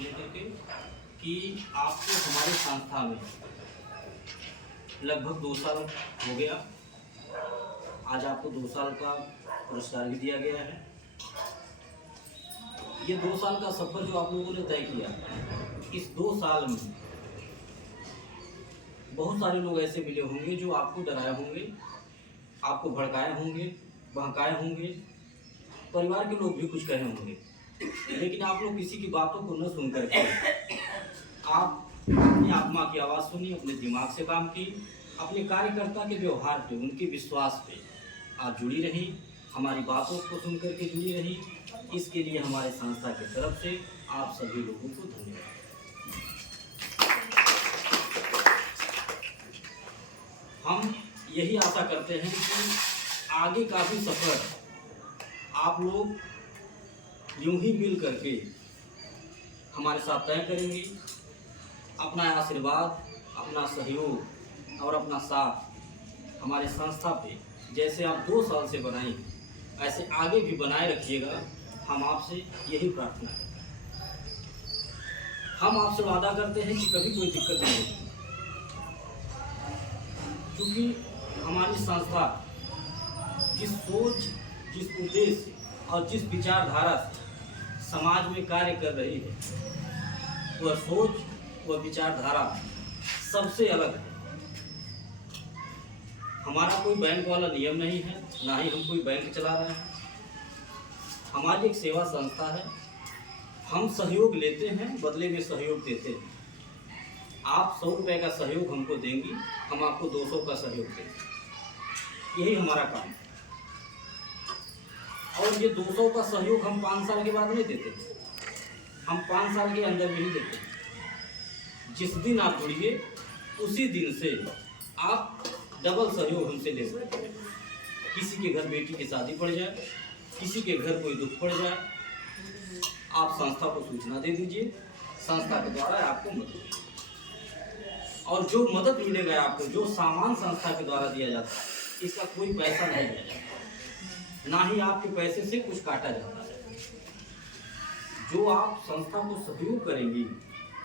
लेकर के कि आपको हमारी संस्था में लगभग 2 साल हो गया। आज आपको 2 साल का पुरस्कार भी दिया गया है। ये 2 साल का सफर जो आप लोगों ने तय किया, इस 2 साल में बहुत सारे लोग ऐसे मिले होंगे जो आपको डराए होंगे, आपको भड़काए होंगे, बहकाए होंगे, परिवार के लोग भी कुछ कहे होंगे, लेकिन आप लोग किसी की बातों को न सुन करके आप अपनी आत्मा की आवाज़ सुनी, अपने दिमाग से काम की, अपने कार्यकर्ता के व्यवहार पे, उनके विश्वास पे आप जुड़ी रही, हमारी बातों को सुन करके जुड़ी रही। इसके लिए हमारे संस्था की तरफ से आप सभी लोगों को धन्यवाद। हम यही आशा करते हैं कि आगे का भी सफ़र आप लोग यूं ही मिल करके हमारे साथ तय करेंगे। अपना आशीर्वाद, अपना सहयोग और अपना साथ हमारे संस्था पे जैसे आप 2 साल से बनाई, ऐसे आगे भी बनाए रखिएगा। हम आपसे यही प्रार्थना है। हम आपसे वादा करते हैं कि कभी कोई दिक्कत नहीं होगी, क्योंकि हमारी संस्था जिस सोच, जिस उद्देश्य और जिस विचारधारा से समाज में कार्य कर रही है, वह सोच, वह विचारधारा सबसे अलग है। हमारा कोई बैंक वाला नियम नहीं है, ना ही हम कोई बैंक चला रहे हैं। हमारी एक सेवा संस्था है। हम सहयोग लेते हैं, बदले में सहयोग देते हैं। आप 100 रुपये का सहयोग हमको देंगी, हम आपको 200 का सहयोग देंगे। यही हमारा काम है। और ये 200 का सहयोग हम 5 साल के बाद नहीं देते, हम 5 साल के अंदर में ही देते हैं। जिस दिन आप जुड़िए, उसी दिन से आप डबल सहयोग हमसे ले सकते हैं। किसी के घर बेटी की शादी पड़ जाए, किसी के घर कोई दुख पड़ जाए, आप संस्था को सूचना दे दीजिए, संस्था के द्वारा आपको मदद मिलेगी। और जो मदद मिलेगा आपको, जो सामान संस्था के द्वारा दिया जाता है, इसका कोई पैसा नहीं दिया जाता, ना ही आपके पैसे से कुछ काटा जाता है। जो आप संस्था को सहयोग करेंगी,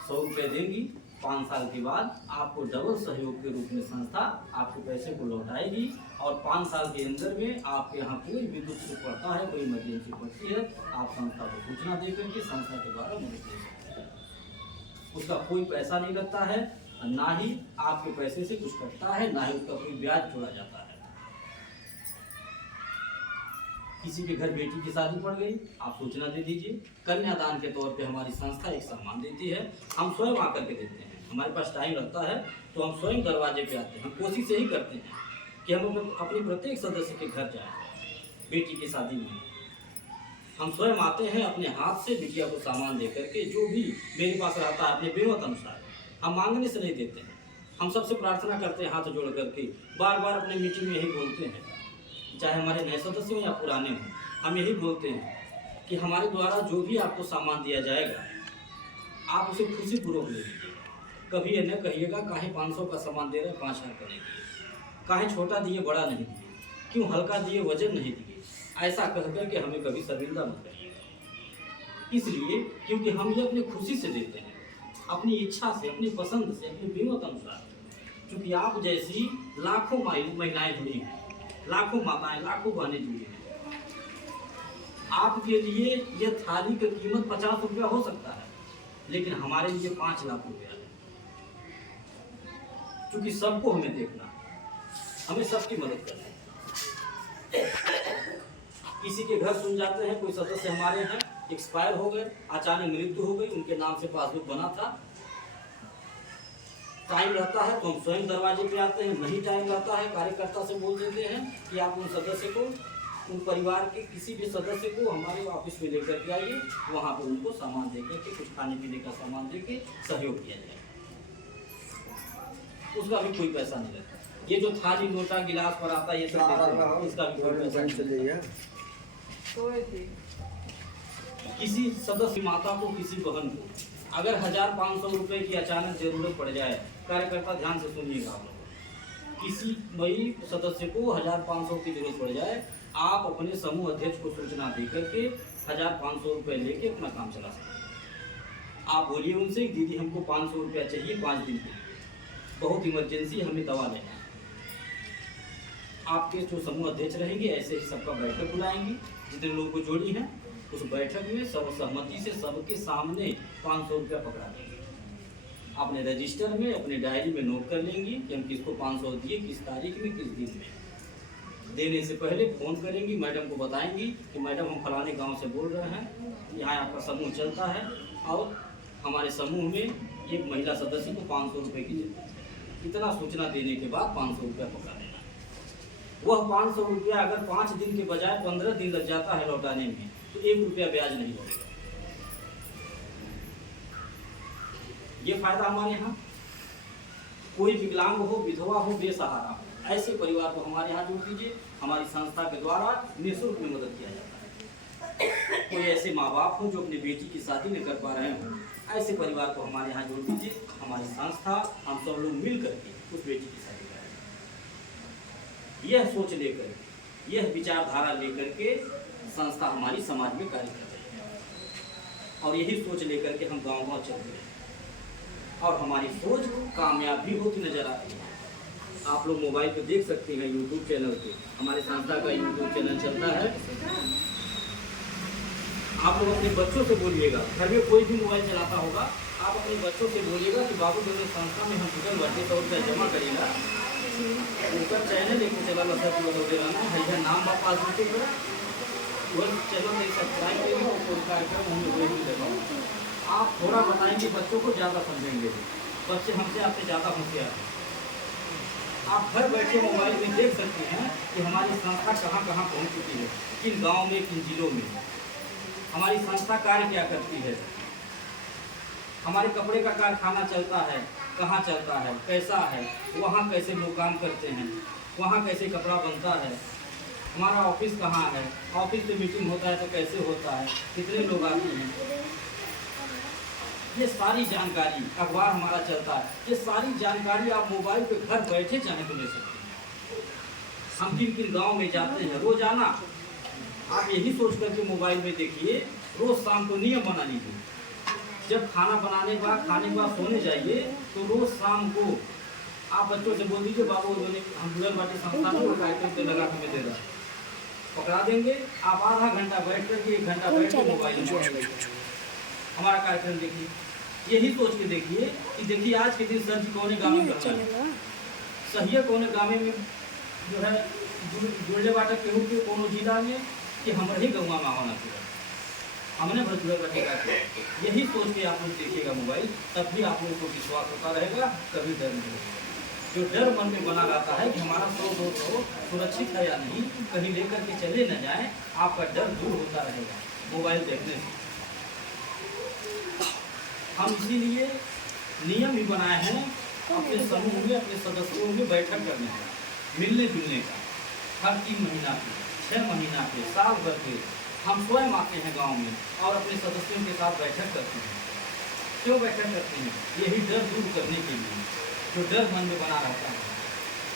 100 रुपये देंगी, 5 साल के बाद आपको डबल सहयोग के रूप में संस्था आपके पैसे को लौटाएगी। और 5 साल के अंदर में आपके यहाँ कोई भी दुख सुख पड़ता है, कोई इमरजेंसी पड़ती है, आप संस्था को सूचना दे करके संस्था के द्वारा मदद ले सकते हैं। उसका कोई पैसा नहीं लगता है, ना ही आपके पैसे से कुछ कटता है, ना ही उसका कोई ब्याज जोड़ा जाता है। किसी के घर बेटी की शादी पड़ गई, आप सूचना दे दीजिए। कन्यादान के तौर पे हमारी संस्था एक सम्मान देती है, हम स्वयं आकर के देते हैं। हमारे पास टाइम रहता है तो हम स्वयं दरवाजे पे आते हैं। हम कोशिश यही करते हैं कि हम अपने प्रत्येक सदस्य के घर जाएं। बेटी की शादी में हम स्वयं आते हैं, अपने हाथ से बिटिया को सामान दे करके, जो भी मेरे पास रहता है अपने बेवत अनुसार। हम मांगने से नहीं देते हैं, हम सबसे प्रार्थना करते हैं हाथ जोड़ करके। बार बार अपने मीटिंग में यही बोलते हैं, चाहे हमारे नए सदस्य हों या पुराने हों, हम यही बोलते हैं कि हमारे द्वारा जो भी आपको सामान दिया जाएगा, आप उसे खुशीपूर्वक ले लीजिए। कभी ये न कहिएगा काहे 500 का सामान दे रहे हैं, 5000 का नहीं दिए, काहे छोटा दिए बड़ा नहीं दिए, क्यों हल्का दिए वजन नहीं दिए, ऐसा कह करके हमें कभी शर्मिंदा मत करिएगा। इसलिए क्योंकि हम ये अपनी खुशी से देते हैं, अपनी इच्छा से, अपनी पसंद से, अपनी विवत अनुसार। क्योंकि आप जैसी लाखों महिलाएं जुड़ी हैं, लाखों माताएं, लाखों बहनें जुड़ी हैं। आपके लिए ये थाली की कीमत 50 रुपया हो सकता है, लेकिन हमारे लिए 5 लाख रुपया है। क्योंकि सबको हमें देखना है, हमें सबकी मदद करनी है। किसी के घर सुन जाते हैं, कोई सदस्य हमारे हैं एक्सपायर हो गए, अचानक मृत्यु हो गई, उनके नाम से पासबुक बना था, टाइम रहता है तो हम स्वयं दरवाजे पे आते हैं। नहीं टाइम रहता है, कार्यकर्ता से बोल देते हैं कि आप उन सदस्य को, उन परिवार के किसी भी सदस्य को हमारे ऑफिस में लेकर के आइए, वहाँ पर उनको सामान दे करके, कुछ खाने पीने का सामान दे के सहयोग किया जाए। उसका भी कोई पैसा नहीं लगता। ये जो थाली लोटा गिलास पर आता है, ये सब इसका भी कोई पैसा नहीं लगता। किसी सदस्य माता को, किसी बहन को अगर 1500 रुपये की अचानक जरूरत पड़ जाए, कार्यकर्ता ध्यान से सुनिएगा आप लोग, किसी वही सदस्य को 1500 की जरूरत पड़ जाए, आप अपने समूह अध्यक्ष को सूचना दे करके 1500 रुपये लेके अपना काम चला सकते हैं। आप बोलिए उनसे, दीदी हमको 500 रुपया चाहिए 5 दिन के लिए, बहुत इमरजेंसी, हमें दवा लेना है। आपके जो समूह अध्यक्ष रहेंगे ऐसे ही सबका बैठक बुलाएंगे, जितने लोगों को जोड़ी हैं उस बैठक में सर्वसम्मति से सबके सामने 500 रुपया पकड़ा देंगे। अपने रजिस्टर में अपने डायरी में नोट कर लेंगे कि हम किसको 500 दिए, किस तारीख में, किस दिन में। देने से पहले फ़ोन करेंगी, मैडम को बताएंगी कि मैडम हम फलाने गांव से बोल रहे हैं, यहाँ आपका समूह चलता है और हमारे समूह में एक महिला सदस्य को 500 रुपये की जरूरत है। इतना सूचना देने के बाद 500 रुपया पकड़ा देना। वह 500 रुपया अगर 5 दिन के बजाय 15 दिन लग जाता है लौटाने में, तो 1 रुपया ब्याज नहीं लगेगा। ये फायदा हमारे यहाँ। कोई विकलांग हो, विधवा हो, बेसहारा हो, ऐसे परिवार को हमारे यहाँ जोड़ दीजिए। हमारी संस्था के द्वारा निःशुल्क में मदद किया जाता है। कोई ऐसे माँ बाप हो जो अपनी बेटी की शादी नहीं कर पा रहे हो, ऐसे परिवार को हमारे यहाँ जोड़ दीजिए। हमारी संस्था, हम सब लोग मिल करके उस बेटी की शादी करेंगे। यह सोच लेकर, यह विचारधारा लेकर के संस्था हमारी समाज में कार्य कर रही है और यही सोच लेकर के हम गाँव-गाँव चल रहे हैं और हमारी सोच कामयाब भी होती नजर आती है। आप लोग मोबाइल पे देख सकते हैं, यूट्यूब चैनल पे हमारे संस्था का यूट्यूब चैनल चलता है। आप लोग अपने बच्चों से बोलिएगा, घर में कोई भी मोबाइल चलाता होगा, आप अपने बच्चों से बोलिएगा कि बाबू दोनों संस्था में हम टोटल 100 रुपया जमा करेगा, ऊपर चैनल एक चला रहना है, नाम बाप पासबुक पर वो चैनल में सब्सक्राइब करेंगे और कोई कार्यक्रम हम लोग नहीं देगा। आप थोड़ा बताएंगे, बच्चों को ज़्यादा समझेंगे, बच्चे हमसे आपसे ज़्यादा होशियार हैं। आप घर बैठे मोबाइल में देख सकते हैं कि हमारी संस्था कहाँ कहाँ पहुँच चुकी है, किन गांव में, किन जिलों में हमारी संस्था कार्य क्या करती है। हमारे कपड़े का कारखाना चलता है, कहाँ चलता है, कैसा है, वहाँ कैसे लोग काम करते हैं, वहाँ कैसे कपड़ा बनता है, हमारा ऑफिस कहाँ है, ऑफिस में मीटिंग होता है तो कैसे होता है, कितने लोग आते हैं, ये सारी जानकारी, अखबार हमारा चलता है, ये सारी जानकारी आप मोबाइल पे घर बैठे चाहे तो ले सकते हैं। हम किन किन गाँव में जाते हैं रोजाना, आप यही सोच करके मोबाइल में देखिए। रोज शाम को नियम बना लीजिए, जब खाना बनाने के बाद, खाने के बाद सोने जाइए तो रोज शाम को आप बच्चों से बोल दीजिए, बाबू हम दुल्हन बाटी संस्था में कार्यक्रम पे लगा के दे रहा, पकड़ा देंगे। आप आधा घंटा बैठ करके, 1 घंटा बैठ के मोबाइल में हमारा कार्यक्रम देखिए। यही सोच के देखिए कि देखिए आज के दिन सर जी कौन गाँव में सही है, कौन गाँव में जो है जुड़ले बाटा केहू के कोनो जिला में कि हमारे ही गाँव में आना चाहिए, हमने भजूरा बैठेगा। यही सोच के आप लोग देखिएगा मोबाइल, तब भी आप लोगों को विश्वास होता रहेगा, कभी डर नहीं रहेगा। जो डर मन में बना रहता है कि हमारा 100-200 सुरक्षित है या नहीं, कहीं लेकर के चले न जाए, आपका डर दूर होता रहेगा मोबाइल देखने से। हम इसीलिए नियम ही बनाए हैं अपने समूह में, अपने सदस्यों में बैठक करने का, मिलने जुलने का। हर 3 महीना पे, 6 महीना पे, साल भर पे हम स्वयं आते हैं गांव में और अपने सदस्यों के साथ बैठक करते हैं। क्यों बैठक करते हैं? यही डर दूर करने के लिए, जो डर मन में बना रहता है।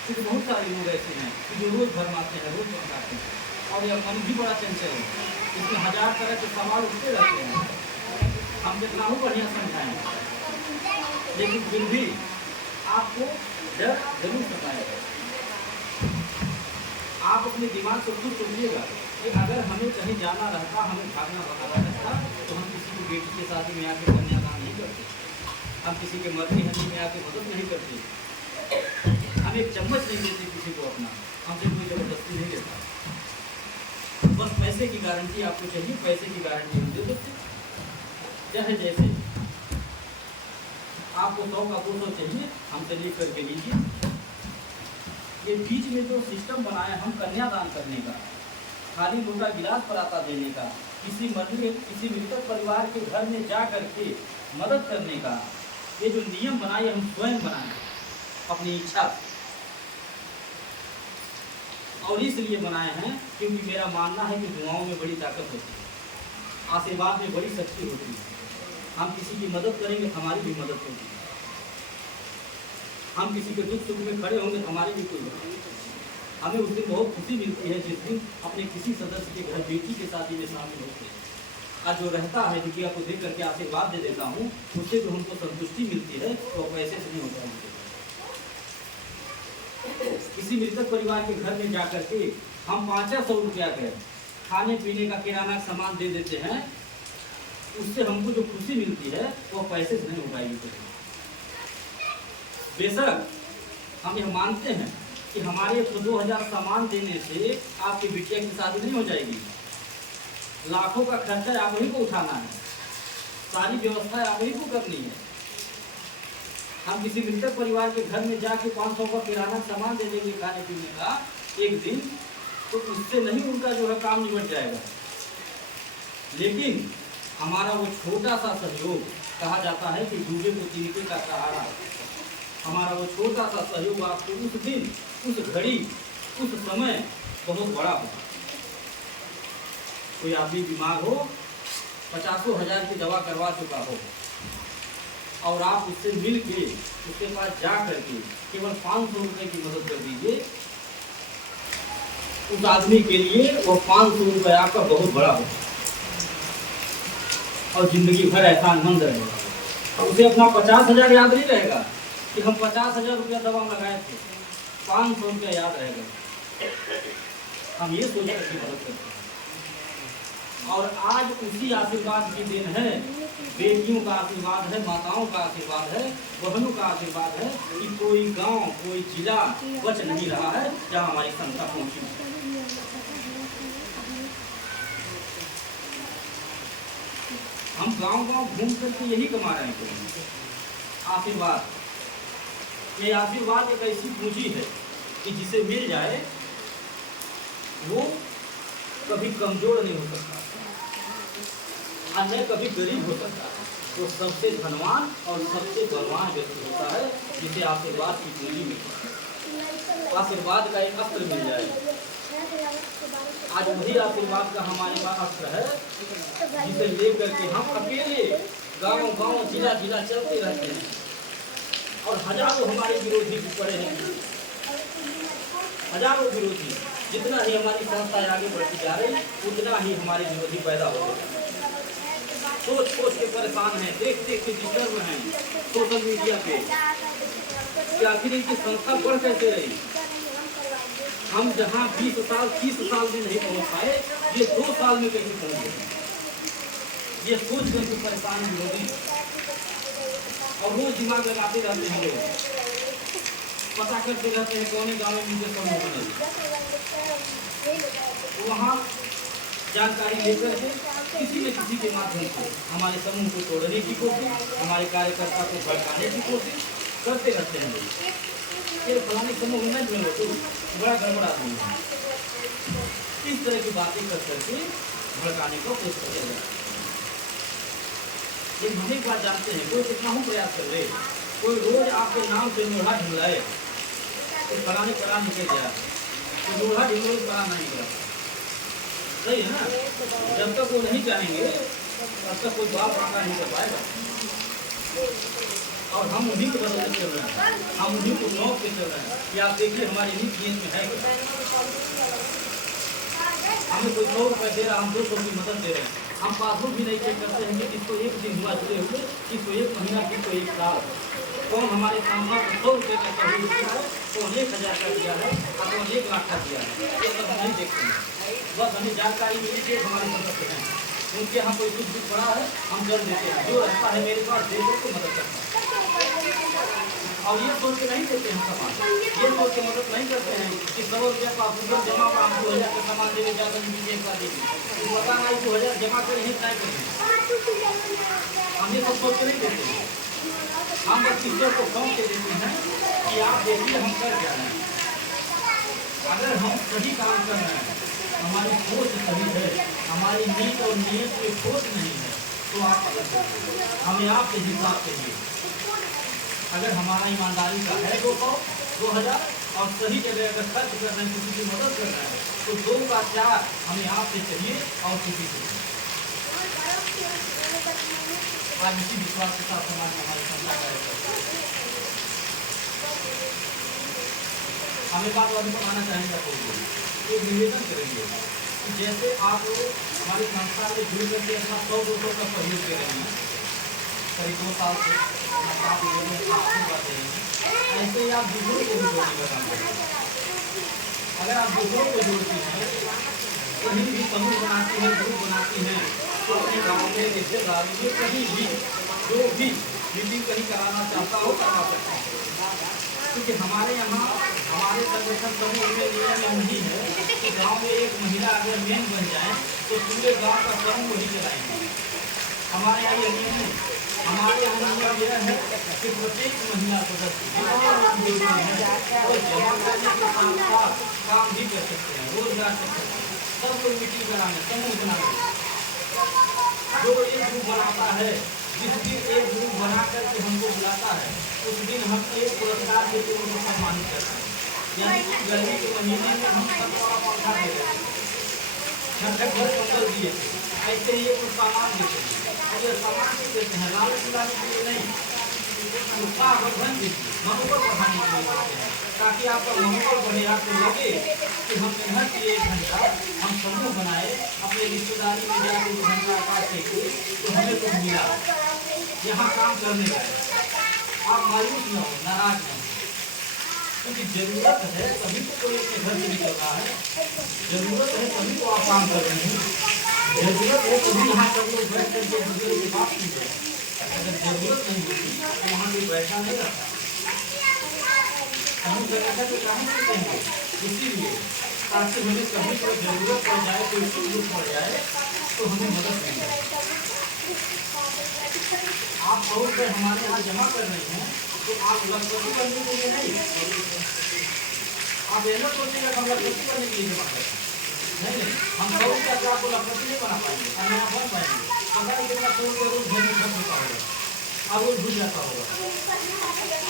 क्योंकि बहुत सारे लोग ऐसे हैं कि जो रोज़ भरमाते हैं, रोज़ भरमाते हैं और यह मन भी बड़ा चंचल है, इसमें 1000 तरह के सवाल उठते रहते हैं। हम जितना हो बढ़िया समझाएं, लेकिन फिर भी आपको डर जरूर सताएगा। आप अपने दिमाग से खुद सोचिएगा कि अगर हमें कहीं जाना रहता, हमें भागना भगाना रहता, तो हम किसी की बेटी के शादी में आके कन्यादान नहीं करते, हम किसी के मरने हंसी में आके मदद नहीं करते, हम एक चम्मच नहीं देते किसी को अपना, हमसे कोई जबरदस्ती नहीं देता। बस पैसे की गारंटी आपको चाहिए, पैसे की गारंटी हम दे सकते, चाहे जैसे आपको 100 का 200 चाहिए, हमसे ले करके लीजिए। ये बीच में जो सिस्टम बनाया हम कन्यादान करने का, खाली लोटा गिलास पराता देने का, किसी मृतक परिवार के घर में जा करके मदद करने का, ये जो नियम बनाए हम स्वयं बनाए अपनी इच्छा से, और इसलिए बनाए हैं क्योंकि मेरा मानना है कि दुआओं में बड़ी ताकत होती है, आशीर्वाद में बड़ी शक्ति होती है। हम किसी की मदद करेंगे, हमारी भी मदद होगी। हम किसी के दुख सुख में खड़े होंगे, हमारी भी कोई मदद। हमें उस दिन बहुत खुशी मिलती है जिस दिन अपने किसी सदस्य के घर बेटी के शादी में शामिल होते हैं। और जो रहता है रुपया को देख करके आशीर्वाद दे देता हूँ, उससे जो हमको संतुष्टि मिलती है तो पैसे से नहीं होता है। किसी मृतक परिवार के घर में जाकर के हम 500 रुपया के खाने पीने का किराना सामान दे देते हैं, उससे हमको जो खुशी मिलती है वो पैसे से नहीं हो पाएगी। बेशक हम यह मानते हैं कि हमारे 2000 सामान देने से आपकी बिटिया की शादी नहीं हो जाएगी। लाखों का खर्चा आप ही को उठाना है, सारी व्यवस्था आप ही को करनी है। हम किसी मृतक परिवार के घर में जाके 500 का किराना सामान दे देंगे खाने पीने का एक दिन, तो उससे नहीं उनका जो है काम निबट जाएगा। लेकिन हमारा वो छोटा सा सहयोग, कहा जाता है कि डूबे को तिनके का सहारा, हमारा वो छोटा सा सहयोग आपको उस दिन, उस घड़ी, उस समय बहुत बड़ा होगा। कोई आदमी बीमार हो, 50,000 की दवा करवा चुका हो, और आप उससे मिल के उसके पास जा करके केवल 500 रुपये की मदद कर दीजिए, उस आदमी के लिए वो 500 रुपये आपका बहुत बड़ा हो और जिंदगी भर एहसानमंद रहेगा। उसे अपना 50,000 याद नहीं रहेगा कि हम 50,000 रुपया दवा में लगाए थे, 500 रुपया याद रहेगा। हम ये सोच कर मदद करते हैं। और आज उसी आशीर्वाद की दिन है, बेटियों का आशीर्वाद है, माताओं का आशीर्वाद है, बहनों का आशीर्वाद है कि कोई गांव, कोई जिला बच नहीं रहा है जहां हमारी संस्था पहुंची। हम गांव-गांव घूम करके यही कमा रहे हैं आशीर्वाद। ये आशीर्वाद एक ऐसी पूंजी है कि जिसे मिल जाए वो कभी कमजोर नहीं हो सकता और न कभी गरीब हो सकता। तो सबसे धनवान और सबसे बलवान व्यक्ति होता है जिसे आशीर्वाद की पूंजी मिलती है, आशीर्वाद का एक अस्त्र मिल जाए। आज वही आशीर्वाद का हमारे पास अस्त्र है जिसे लेकर के हम अकेले गांव-गांव, जिला-जिला चलते रहते हैं और हजारों हमारे विरोधी पड़े हैं, हजारों विरोधी। जितना ही हमारी संस्था आगे बढ़ती जा रही उतना ही हमारे विरोधी पैदा हो रहे हैं। सोच सोच के परेशान हैं, देख देख के डिस्टर्ब हैं सोशल मीडिया पे कि आखिर इनकी संस्था बढ़ कैसे रही। हम जहाँ 20 साल 30 साल में नहीं पहुँच पाए, ये 2 साल में कहीं पहुँच गए। ये सोच कर परेशान विरोधी और रोज दिमाग लगाते रहते हैं लोग, पता करते रहते हैं कौन गाँव में मुझे समूह बने, वहाँ जानकारी लेकर के किसी न किसी के माध्यम से हमारे समूह को तोड़ने की कोशिश, हमारे कार्यकर्ता को भड़काने की कोशिश करते रहते हैं लोग। ये फलाने समूह में नहीं हो तो बड़ा गड़बड़ आदमी है, इस तरह की बातें कर करके भड़काने को कोशिश करते हैं। ये हम एक बात जानते हैं, कोई कितना ही प्रयास कर रहे, कोई रोज आपके नाम से लोहा ढिमलाए फलाने करा निकल गया तो लोहा ढिमलो करा नहीं गया, सही है ना। जब तक वो नहीं चाहेंगे तब तक कोई बाप आका नहीं कर पाएगा। और हम उन्हीं के बदले चल रहे हैं, हम उन्हीं को शौक से चल रहे हैं कि आप देखिए हमारी नीति में है क्या। हमें कोई 100 रुपये दे रहा, हम 200 की मदद दे रहे हैं। हम पासबुक भी नहीं चेक करते हैं कि किसको 1 दिन हुआ जुड़े हुए, किसको 1 महीना, किसको 1 साल। कौन हमारे खानदान को 100 रुपये का सहयोग दिया है, कौन 1000 का दिया है और कौन 1 लाख का दिया है, ये सब हम नहीं देखते हैं। बस हमें जानकारी मिली कि हमारे सदस्य हैं, उनके यहाँ कोई कुछ भी पड़ा है हम कर देते हैं, जो रहता है मेरे पास देकर को मदद करता है। और ये सोच के नहीं देते हैं सामान, ये सोच के मदद नहीं करते हैं कि 100 रुपया का गूगल जमा का हम 2000 का सामान देने जाकर एक बार देंगे, पता नहीं 2000 जमा करें ही ट्राई करें, हम ये सब सोच के नहीं देते हैं। हम बस टीचर को सौंप के देते हैं कि आप देखिए हम कर क्या रहे हैं। अगर हम सही काम कर रहे हैं, हमारी सोच सही है, हमारी नीयत और नीयत में खोट नहीं है, तो आप अलग करिए, हमें आपसे हिसाब चाहिए। अगर हमारा ईमानदारी का है 200, 2000 और सही जगह अगर खर्च कर रहे हैं, किसी की मदद कर रहे हैं, तो 2 का 4 हमें आपसे चाहिए और किसी से। आज इसी विश्वास के साथ हमारी संस्था का हमें बात वाली बनाना चाहेंगे, आपको एक निवेदन करेंगे कि जैसे आप हमारी संस्था में जुड़ करके अपना 100-200 का सहयोग दे रहे हैं करीब 2 साल से अपना साथ दे रहे हैं, आशीर्वाद दे रहे हैं, ऐसे ही आप दूसरों को भी जोड़ने का काम करें। अगर आप दूसरों को जोड़ती हैं, कहीं भी समूह बनाती हैं, ग्रुप बनाती हैं, तो अपने गाँव में रिश्तेदारों में कहीं भी जो भी मीटिंग कहीं कराना चाहता हो करवा सकता है। क्योंकि हमारे यहाँ हमारे संगठन समूह में नियम नहीं है कि गांव में एक महिला अगर मेन बन जाए तो पूरे गांव का समूह वही चलाएंगे। हमारे यहाँ ये नियम है। हमारे यहाँ नियम यह है कि प्रत्येक महिला सदस्य और जमा करने के साथ साथ काम भी कर सकते हैं, रोजगार कर सकते हैं। सब लोग मीटिंग कराने, समूह बनाने, जो एक ग्रुप बनाता है, जिस दिन एक ग्रुप बना करके हमको बुलाता है, उस दिन हम एक पुरस्कार देकर उनको सम्मानित करते हैं। यानी कि गर्मी के महीने में हम सब वाला पंखा दे रहे हैं, घर कंबल दिए थे, ऐसे ही एक सामान देते हैं। और ये सामान भी देते हैं लालच दिलाने के लिए नहीं, उत्साहवर्धन दीजिए, मनोबल बढ़ाने के लिए देते हैं, ताकि आपका मनोबल बढ़े, आपको लगे कि हम मेहनत किए 1 घंटा, हम समूह बनाए, अपने रिश्तेदारी में जाकर 1 घंटा काटे तो हमें कुछ मिला, यहाँ काम करने लगे। आप मायूस न हो, नाराज न हो, क्योंकि जरूरत है तभी तो कोई अपने घर से निकल रहा है, जरूरत है तभी तो आप काम कर रहे हैं, जरूरत है तभी यहाँ सब लोग बैठ करके दूसरे की बात सुन रहे हैं। अगर जरूरत नहीं होती तो वहाँ कोई बैठा नहीं रहता। हम जगह तो कहीं से कहेंगे, इसीलिए ताकि हमें कभी कोई जरूरत पड़ जाए, कोई सुख पड़ जाए तो हमें मदद मिल जाए। आप 100 रुपये हमारे यहाँ जमा कर रहे हैं तो आप लखपति बनने के लिए नहीं, आप ये ना सोचिएगा हम लखपति बनने के लिए जमा कर रहे हैं। नहीं, हम 100 रुपये से आपको लखपति नहीं बना पाएंगे, और यहाँ बन पाएंगे। पता है कितना 100 रुपये रोज घर में खर्च होता होगा, अब वो भूल जाता होगा।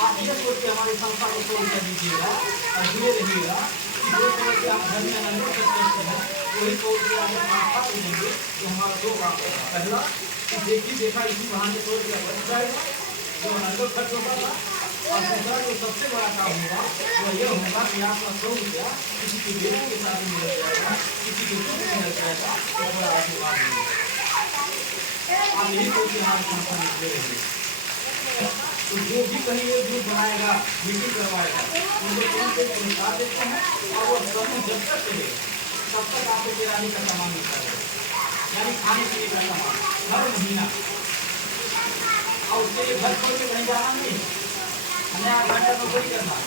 आप ये सोच के हमारी संस्था को 100 रुपया दीजिएगा और जुड़े रहिएगा कि 200 रुपये आप घर में अनलिमिटेड खर्च करते हैं, वही 100 रुपया आप संस्था को देंगे तो हमारा 2 काम होगा। पहला कि देखी देखा इसी बहाने 100 रुपया बच जाएगा जो अनलिमिटेड खर्च होता था, और दूसरा जो सबसे बड़ा काम होगा वो ये होगा कि आपका 100 रुपया किसी की बेटी के साथ मिल जाएगा, किसी के दुख में मिल जाएगा, तो बड़ा आशीर्वाद मिलेगा। आप यही सोच के हमारी संस्था में जुड़े रहेंगे। तो जो भी कहीं ये ग्रुप बनाएगा, मीटिंग करवाएगा, उनको कौन से पुरस्कार देते हैं, और वो समूह जब तक चलेगा तब तक आपको किराने का सामान मिलता है, यानी खाने पीने का सामान हर महीना। और उसके लिए घर छोड़ के कहीं जाना नहीं, हमें 8 घंटा नौकरी करना है,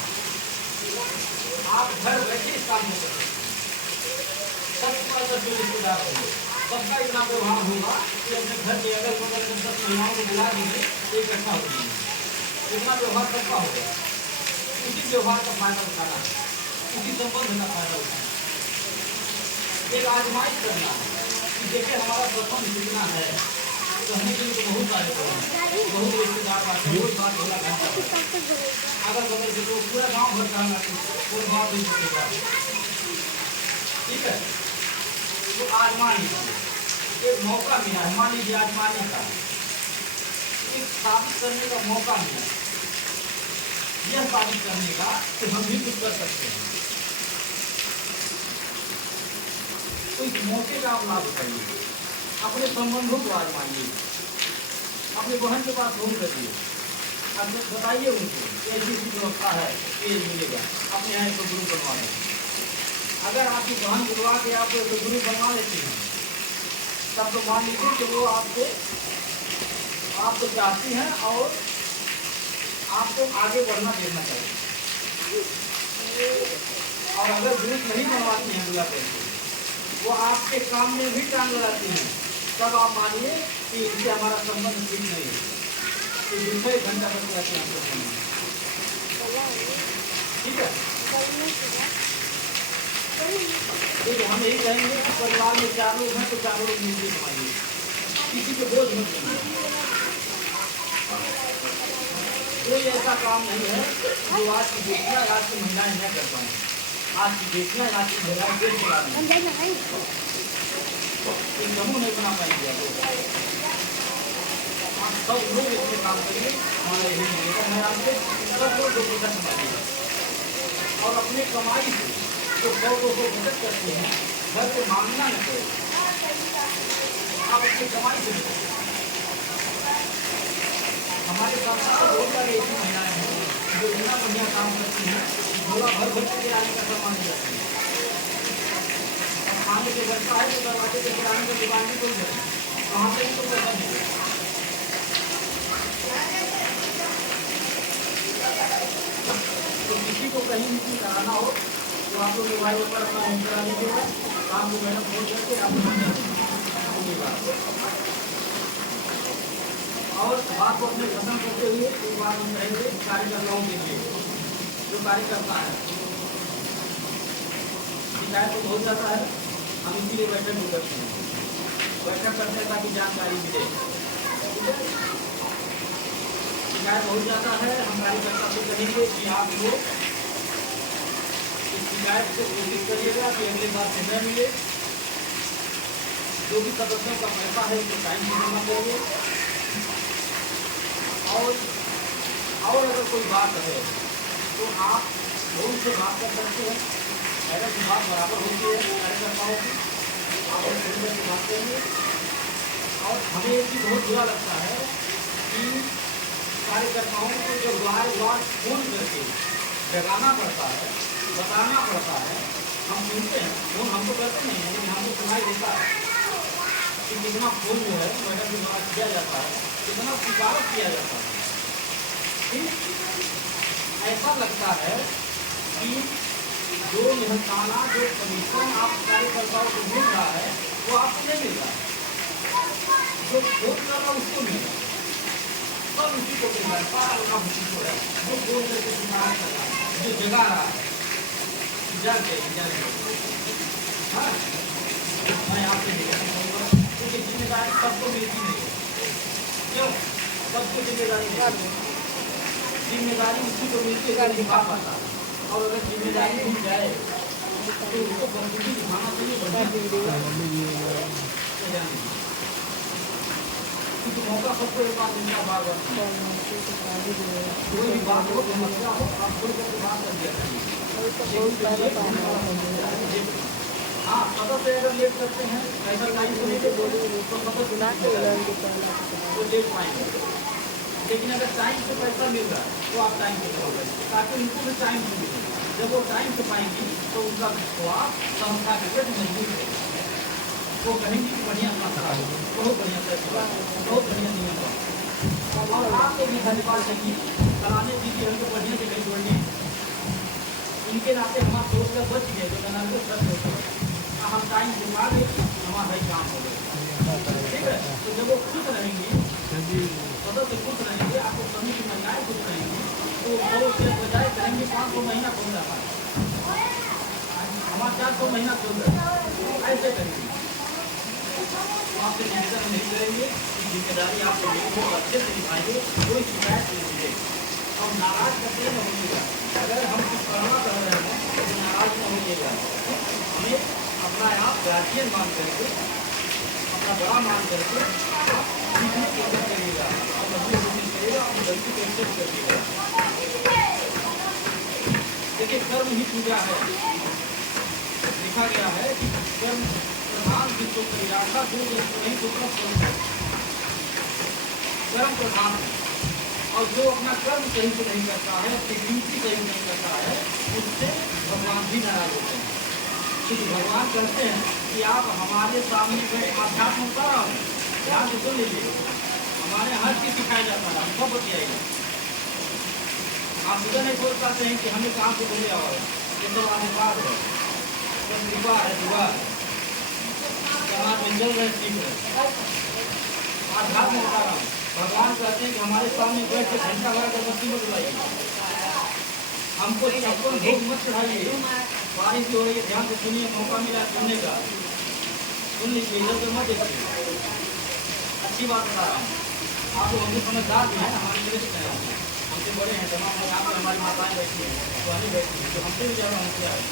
आप घर बैठे इस काम को करें। सबका जो रिश्तेदार होंगे सबका इतना व्यवहार होगा कि अपने घर के अगल बगल में सब महिलाओं को बुला देंगे, इकट्ठा हो जाएंगे, इतना व्यवहार सबका होगा। उसी व्यवहार का फायदा उठाना है, उसी संबंध का फायदा उठाना है। एक आजमाइश करना है कि देखिए हमारा प्रथम कितना है, कहने के लिए तो बहुत सारे लोग, बहुत रिश्तेदार बात, बहुत बात होला घंटा अगर बगल से तो पूरा गाँव भर का कोई बात नहीं सोचेगा। ठीक है, तो आजमा लीजिए, एक मौका मिला है, मान लीजिए आजमाने का, एक साबित करने का मौका मिला, यह साबित करने का कि हम भी कुछ कर सकते हैं। तो इस मौके का आप लाभ उठाइए, अपने संबंधों को आजमाइए, अपने बहन के पास फोन करिए, अपने बताइए उनको ऐसी व्यवस्था है, तेज मिलेगा, अपने यहाँ तो ग्रुप बनवा लें। अगर आपकी बहन बुलवा के आप तो ग्रुप बनवा लेती हैं, तब तो मान लीजिए कि वो आपको चाहती हैं और आपको आगे बढ़ना देना चाहिए। और अगर ग्रुप नहीं बनवाती हैं बुला करके, वो आपके काम में भी टांग लगाती हैं, तब आप मानिए कि इनसे हमारा संबंध ठीक नहीं है, तो दूसरे घंटा तक रहते हैं। ठीक है, तो हम यही कहेंगे कि परिवार में 4 लोग हैं तो 4 लोग मिलकर कमाइए, किसी को बोझ मत बनिए। कोई ऐसा काम नहीं है जो आज की बेटियाँ आज की महिलाएं न कर पाएँ। आज की बेटियाँ आज की महिलाएं देश चला रही हैं, समूह नहीं बना पाएंगे। आप सब लोग इसमें काम करिए, हमारा यही निवेदन है आपसे, सब लोग 2% कमाइए और अपने कमाई से जो 100-200 बचत करते हैं घर से मांगना न करो, आप अपनी कमाई से दो। हमारे साथ साथ बहुत सारी ऐसी महिलाएं हैं जो इतना बढ़िया काम करती हैं, झोला भर भर के किराने का सामान ले जाती है। और खाने के घर का है तो दरवाजे के किराने की दुकान भी खोल देते हैं, वहाँ से भी तो पैसा मिलेगा। तो किसी को कहीं भी कराना हो तो आप लोग मोबाइल पर अपना होम करा लीजिएगा, काम को मैडम फोन करके आप और बात को अपने खत्म करते हुए एक बात हम कहेंगे कार्यकर्ताओं के लिए। जो कार्यकर्ता है शिकायत तो बहुत ज़्यादा है, हम इसीलिए बैठक भी करते हैं, बैठक करते हैं ताकि जानकारी मिले। शिकायत बहुत ज़्यादा है, हम कार्यकर्ता से कहेंगे कि आप लोग इस शिकायत को कोशिश करिएगा कि अगले बार समय मिले, जो भी सदस्यों का पैसा है उसको टाइम से जमा करिए। और अगर कोई बात है तो आप लोगों से बात कर सकते हैं, अगर की बात बराबर होती है कार्यकर्ताओं की, आप से बात करेंगे। और हमें ये चीज़ बहुत बुरा लगता है कि कार्यकर्ताओं को जब बार बार फोन करके जगाना पड़ता है, बताना पड़ता है। हम सुनते हैं, फोन हमको करते नहीं है लेकिन हमको सुनाई देता है कि कितना फोन जो है मैडम के द्वारा किया जाता है, कितना स्वीकार किया जाता है। ऐसा लगता है कि जो मेहनताना जो कमीशन आप कार्यकर्ताओं को मिल रहा है वो आपको नहीं मिल रहा है, जो फोन कर रहा है उसको मिल रहा है, सब उसी को मिल रहा है, सारा उनका उसी को है, जो फोन करके सुधार कर रहा है, जो जगा रहा है, जाग हाँ मैं आपसे क्योंकि जिम्मेदारी सबको मिलती नहीं है। क्यों? सबको जिम्मेदारी उसी को मिलती है दिखा पाता है। और अगर जिम्मेदारी मिल जाए तो उसको बखूबी दिखाना चाहिए, क्योंकि मौका सबको एक बात मिलता बार बार। कोई भी बात हो, समस्या हो, आप खुद करके बात कर दिया। हाँ, सदस्य अगर लेट करते हैं ऐसा टाइम को लेकर तो सदस्य वो लेट पाएंगे, लेकिन अगर टाइम से पैसा मिल रहा है तो आप टाइम से करोगे ताकि उनको भी टाइम से मिले। जब वो टाइम से पाएंगी तो उनका विश्वास संस्था के प्रति मजबूत होगा, वो कहेंगे कि बढ़िया संस्था है, बहुत बढ़िया फैसला, बहुत बढ़िया नियम है। और आपको भी धन्यवाद चाहिए कराने दीजिए, हमको बढ़िया से नहीं जोड़िए। इनके नाते हमारा सोच का बच गए जो मैंने आपको सच होता है, हम टाइम से पा गए, हमारा भाई काम हो गया। ठीक है, तो जब वो खुश रहेंगे, सदस्य खुश रहेंगे, आपको समूह की महिलाएं खुश रहेंगी, तो वो बजाय करेंगे 500 महीना खोल रहा है, हमारा 400 महीना खोल रहा है, ऐसे करेंगे। आपसे निवेदन नहीं करेंगे कि जिम्मेदारी आप लोगों को अच्छे से निभाएंगे, कोई शिकायत नहीं मिलेगी और नाराज करते न होइएगा। अगर हम कुछ करना चाह रहे हैं तो नाराज न होइएगा, हमें अपना आप गार्जियन मान करके, अपना बड़ा मान करके आप सीखने की कोशिश करिएगा और मजबूत कोशिश करिएगा, अपनी गलती को एक्सेप्ट करिएगा। देखिए, कर्म ही पूजा है, लिखा गया है कि कर्म प्रधान जिसको क्रियाशा जो नहीं तो कर्म प्रधान है, और जो अपना कर्म सही से नहीं करता है, अपनी ड्यूटी सही नहीं करता है, उससे भगवान भी नाराज होते हैं। क्योंकि भगवान कहते हैं कि आप हमारे सामने गए आध्यात्म कर रहा हूँ, ध्यान से सुन लीजिए, हमारे हर चीज सिखाया जाता है, हम सब बतियाएगा। आप मुझे नहीं सोच पाते हैं कि हमें कहाँ से बोले आओ, ये सब आशीर्वाद है, सब कृपा है, दुआ है, समाज में चल रहे ठीक है, आध्यात्म बता रहा हूँ। भगवान कहते हैं कि हमारे सामने बैठ के घंटा भर अगरबत्ती मत बुलाइए, हमको छप्पन भोग मत चढ़ाइए। बारिश हो रही है, ध्यान से सुनिए, मौका मिला सुनने का, सुन लीजिए, इधर से मत देखिए, अच्छी बात बता रहा हूँ। आप लोग हमसे समझदार भी हैं, हमारे श्रेष्ठ हैं, हमसे बड़े हैं, तमाम लोग यहाँ पर हमारी माताएं बैठी हैं, स्वामी बैठी हैं, तो हमसे भी ज़्यादा होशियार है,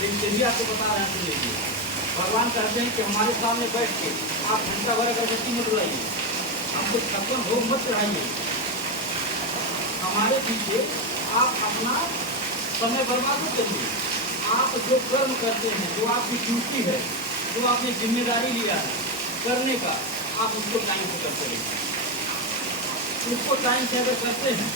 लेकिन फिर भी आपको बता रहे हैं, सुन लीजिए। भगवान कहते हैं कि हमारे सामने बैठ के आप घंटा भर अगरबत्ती मत बुलाइए, हमको छप्पन भोग मत चढ़ाइए, हमारे पीछे आप अपना समय बर्बाद मत करिए। आप जो कर्म करते हैं, जो आपकी ड्यूटी है, जो आपने जिम्मेदारी लिया है करने का, आप उसको टाइम से करते रहिए। उसको टाइम से अगर करते हैं,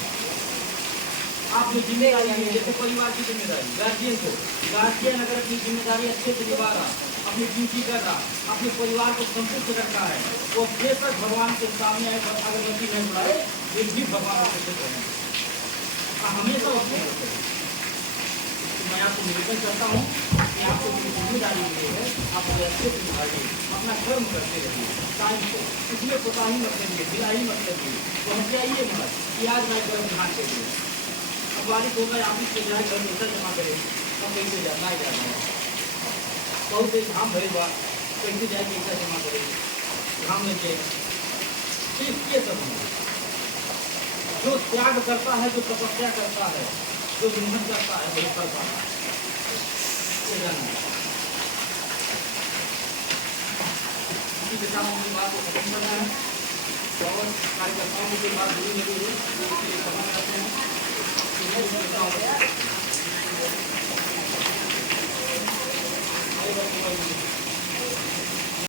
आप जो जिम्मेदारी है, जैसे परिवार की जिम्मेदारी, गार्जियन अगर अपनी जिम्मेदारी अच्छे से निभा रहा, अपनी ड्यूटी कर रहा, अपने परिवार को संतुष्ट रखता है, वो बेशक भगवान के सामने अगरबत्ती नहीं बढ़ाए, फिर भी भगवान आपसे खुश रहेंगे। हमेशा अपने होते हैं। मैं आपको निवेदन करता हूँ कि आपको जो जिम्मेदारी मिली है, आप उसे अच्छे से निभाइए, अपना कर्म करते रहिए टाइम को, इसमें कोताही मत करिए, ढिलाई मत करिए, पहुँचाइए मत कि आज मैं कर्म ध्यान के लिए अब बारिश होगा, ऑफिस से जाए घर पैसा जमा करे, अब कैसे जाना ही जाना है, बहुत से धाम भरे बा, कैसे जाए पैसा जमा करे, धाम लेके ये सब जो त्याग करता है, जो तपस्या करता है, जो मेहनत करता है, वही कर पाता है। इसी के साथ अपनी बात को खत्म करना है और कार्यकर्ताओं की जो बात जुड़ी लगी है, समझ करते हैं।